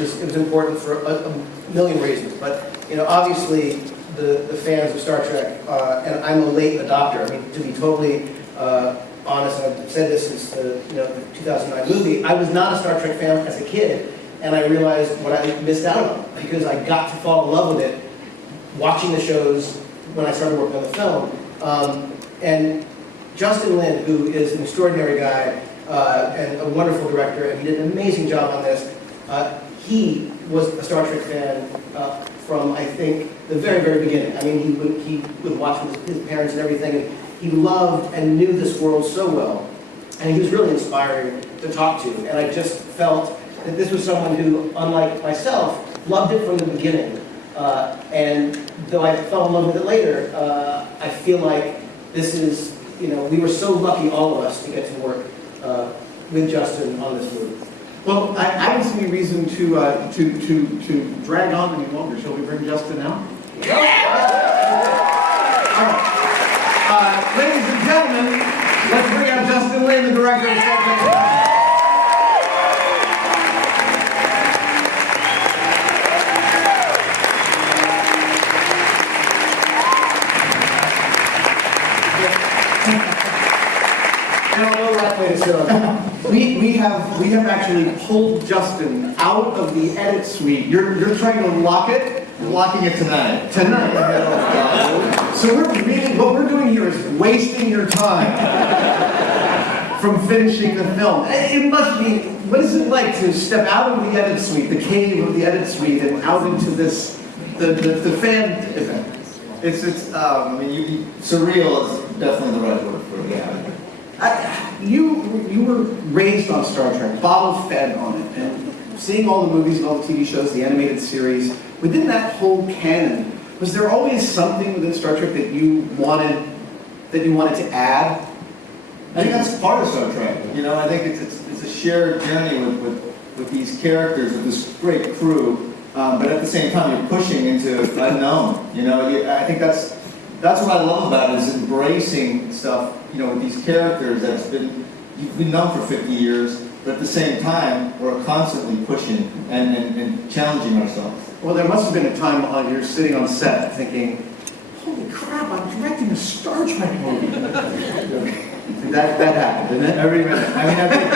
it was important for a million reasons. But obviously the fans of Star Trek, and I'm a late adopter. I mean, to be totally honest, and I've said this since the 2009 movie, I was not a Star Trek fan as a kid, and I realized what I missed out on because I got to fall in love with it watching the shows when I started working on the film. And Justin Lin, who is an extraordinary guy and a wonderful director, and he did an amazing job on this. He was a Star Trek fan from, I think, the very, very beginning. I mean, he would watch with his parents and everything, and he loved and knew this world so well, and he was really inspiring to talk to. And I just felt that this was someone who, unlike myself, loved it from the beginning. And though I fell in love with it later, I feel like this is, we were so lucky, all of us, to get to work with Justin on this movie. Well, I don't see any reason to drag on any longer. Shall we bring Justin out? All right. Ladies and gentlemen, let's bring out Justin Lin, the director of Star Trek. We have actually pulled Justin out of the edit suite. You're trying to lock it? We're locking it tonight. So what we're doing here is wasting your time from finishing the film. It must be, what is it like to step out of the edit suite, the cave of the edit suite, and out into this, the fan event? I mean, surreal is definitely the right word for it. Yeah. You were raised on Star Trek, bottle-fed on it, and seeing all the movies and all the TV shows, the animated series, within that whole canon, was there always something within Star Trek that you wanted to add? I think that's part of Star Trek. I think it's a shared journey with these characters, with this great crew, but at the same time you're pushing into unknown. I think that's what I love about it, is embracing stuff, with these characters you've been known for 50 years, but at the same time, we're constantly pushing and challenging ourselves. Well, there must have been a time while you're sitting on set thinking, holy crap, I'm directing a Star Trek movie. that happened, didn't it? Every minute. I think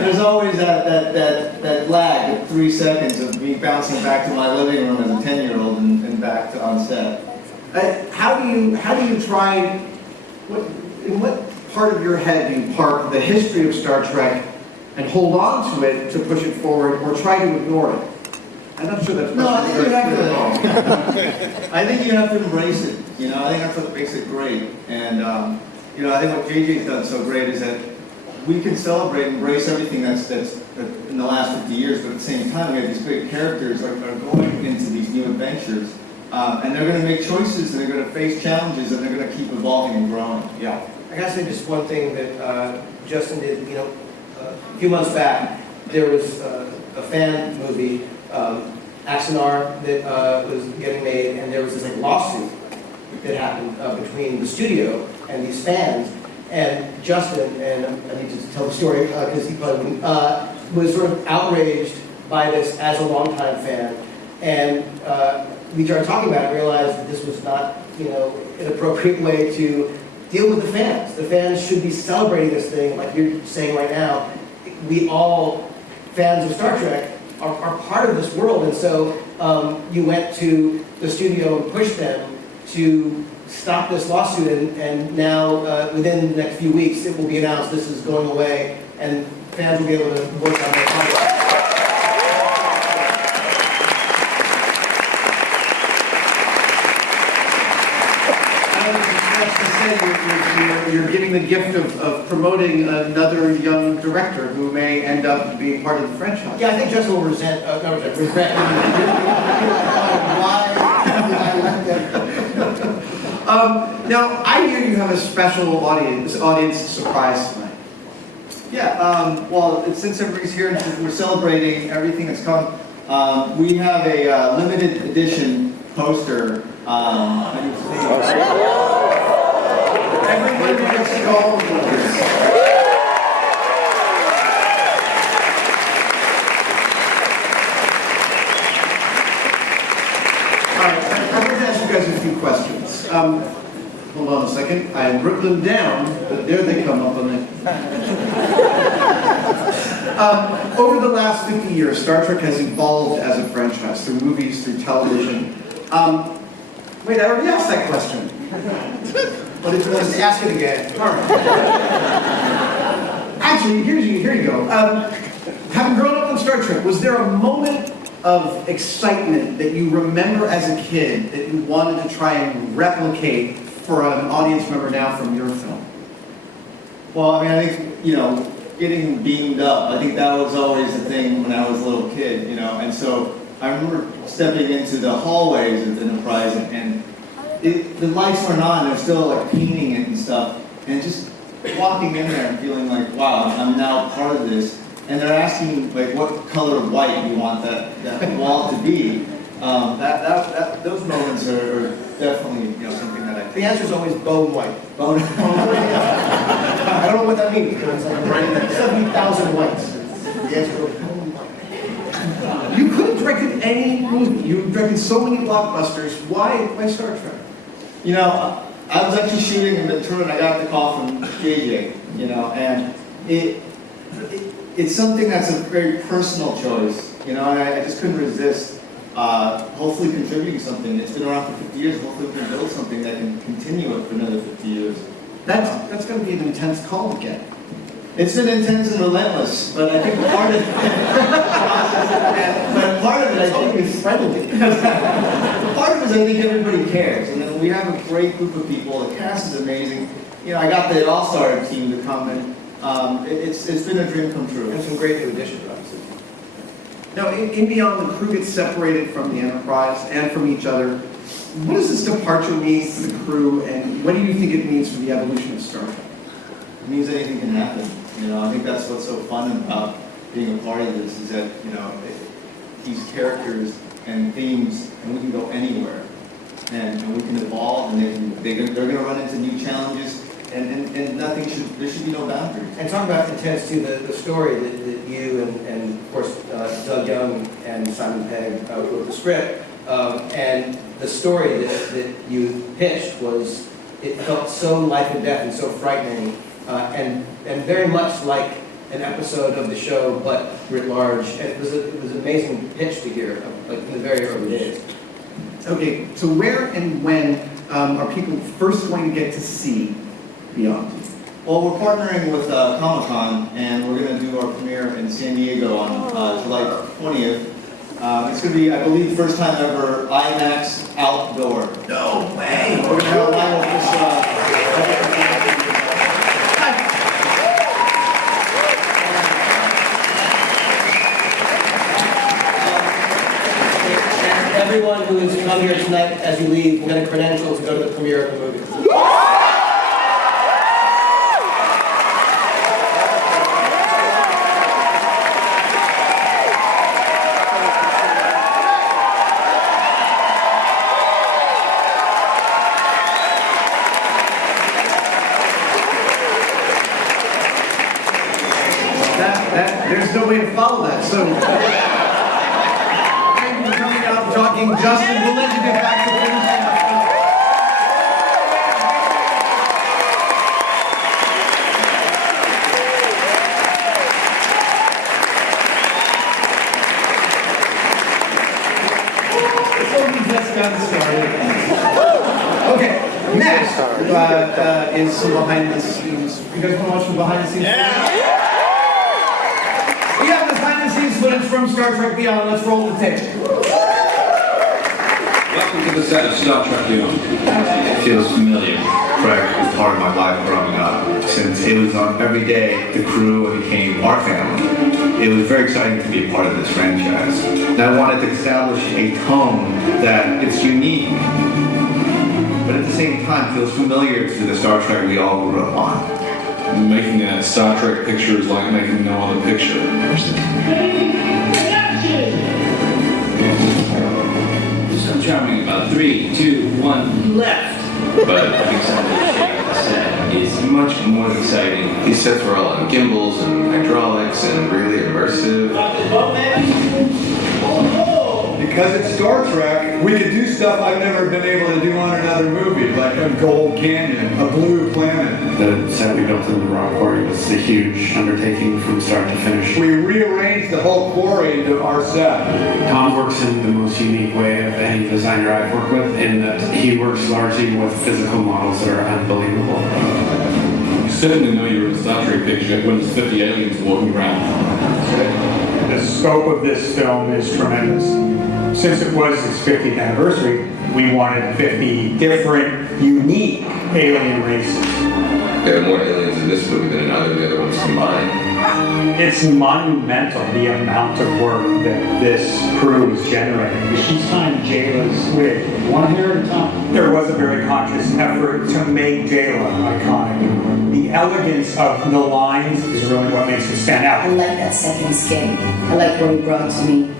there's always that lag of 3 seconds of me bouncing back to my living room as a 10-year-old and back to on set. How do you try, in what part of your head do you park the history of Star Trek and hold on to it to push it forward, or try to ignore it? I'm not sure that's I think you have to embrace it. I think that's what makes it great. And I think what JJ's done so great is that we can celebrate and embrace everything that's in the last 50 years, but at the same time, we have these great characters that are going into these new adventures. And they're going to make choices, and they're going to face challenges, and they're going to keep evolving and growing. Yeah. I gotta say just one thing that Justin did, a few months back, there was a fan movie, Axanar, that was getting made, and there was this lawsuit that happened between the studio and these fans, and Justin, and I need to tell the story because he probably wouldn't, was sort of outraged by this as a longtime fan, and we started talking about it and realized that this was not, an appropriate way to deal with the fans. The fans should be celebrating this thing, like you're saying right now. We all, fans of Star Trek, are part of this world, and so you went to the studio and pushed them to stop this lawsuit, and now within the next few weeks it will be announced this is going away, and fans will be able to work on their project. You're giving the gift of promoting another young director who may end up being part of the franchise. Yeah, I think Justin will regret why I let them. Now, I hear you have a special audience surprise tonight. Yeah, well, since everybody's here and we're celebrating everything that's come, we have a limited edition poster. Everybody gets to go. questions. Hold on a second. I wrote them down, but there they come up on it. Over the last 50 years, Star Trek has evolved as a franchise through movies, through television. Wait, I already asked that question. Well, let's ask it again. All right. Actually, here you go. Having grown up on Star Trek, was there a moment of excitement that you remember as a kid that you wanted to try and replicate for an audience member now from your film? Well, I mean, I think, getting beamed up, I think that was always the thing when I was a little kid, and so I remember stepping into the hallways of Enterprise and the lights weren't on, they're still like painting it and stuff, and just walking in there and feeling like, wow, I'm now part of this. And they're asking, like, what color of white you want that wall to be. Those moments are definitely, something that I think. The answer is always bone white. Bone. I don't know what that means, but it's like 70,000 whites. The answer is bone white. You could have directed any movie. You've directed so many blockbusters. Why Star Trek? I was actually shooting in Ventura and I got the call from JJ, and it's something that's a very personal choice, and I just couldn't resist hopefully contributing something. It's been around for 50 years, hopefully we can build something that can continue it for another 50 years. That's going to be an intense call to get. It's been intense and relentless, but I think part of it, I think is friendly. Part of it is I think everybody cares, and then we have a great group of people. The cast is amazing. I got the all-star team to come, and it's been a dream come true. And some great new additions, obviously. Now, in Beyond, the crew gets separated from the Enterprise and from each other. What does this departure mean to the crew, and what do you think it means for the evolution of Star Trek? It means anything can happen. I think that's what's so fun about being a part of this, is that, these characters and themes, and we can go anywhere. And we can evolve, and they're going to run into new challenges, and there should be no boundaries. And talk about intense too, the story that you and of course Doug Young and Simon Pegg wrote the script, and the story that you pitched it felt so life and death and so frightening, and very much like an episode of the show, but writ large. And it was an amazing pitch to hear, like in the very early days. Okay, so where and when are people first going to get to see Beyond? Well, we're partnering with Comic-Con, and we're going to do our premiere in San Diego on July 20th. It's going to be, I believe, the first time ever IMAX outdoor. No way! We're going to have a line of this. Everyone who has come here tonight, as you leave, will get a credential to go to the premiere of the movie. There's no way to follow that, so... Thank you for coming out and talking. Justin, we'll let you get back to finishing the film. Before we just got started. Okay, next is some behind the scenes. You guys want to watch some behind the scenes? Yeah! We have behind the scenes footage from Star Trek Beyond. Let's roll the tape. Welcome to the set of Star Trek Beyond. It feels familiar. Trek was part of my life growing up. Since it was on every day, the crew became our family. It was very exciting to be a part of this franchise. And I wanted to establish a tone that it's unique, but at the same time feels familiar to the Star Trek we all grew up on. Making a Star Trek picture is like making no other picture. I'm charming about 3, 2, 1, left. But having somebody shake the set is much more exciting. These sets were all on gimbals and hydraulics and really immersive. You because it's Star Trek, we could do stuff I've never been able to do on another movie, like a Gold Canyon, a Blue Planet. The set we built in the rock quarry was a huge undertaking from start to finish. We rearranged the whole quarry into our set. Tom works in the most unique way of any designer I've worked with, in that he works largely with physical models that are unbelievable. You certainly know you're in a Star Trek picture when there's 50 aliens walking around. The scope of this film is tremendous. Since it was its 50th anniversary, we wanted 50 different, unique alien races. There are more aliens in this movie than in either of the other ones combined. It's monumental, the amount of work that this crew is generating. She's tying Jayla's wig one hair at a time. There was a very conscious effort to make Jayla iconic. The elegance of the lines is really what makes it stand out. I like that second skin. I like what he brought to me.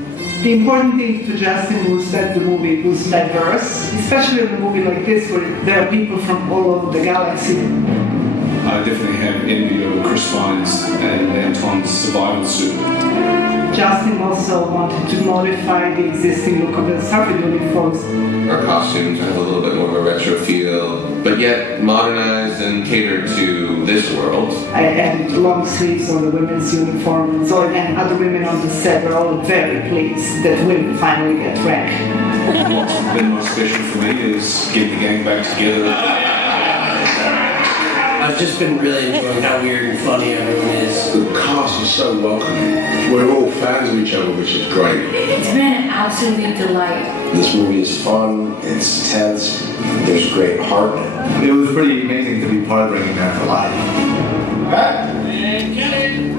The important thing to Justin was that the movie was diverse, especially in a movie like this where there are people from all over the galaxy. I definitely have envy over Chris Fine's and Anton's survival suit. Justin also wanted to modify the existing look of the Starfleet uniforms. Our costumes have a little bit more of a retro feel, but yet modernized and catered to this world. I added long sleeves on the women's uniform. Zoe and other women on the set were all very pleased that women finally get rank. What's been most special for me is getting the gang back together. I've just been really enjoying how weird and funny everyone is. The cast is so welcoming. We're all fans of each other, which is great. It's been an absolute delight. This movie is fun, it's tense, there's great heart. It was pretty amazing to be part of bringing that to life. Back.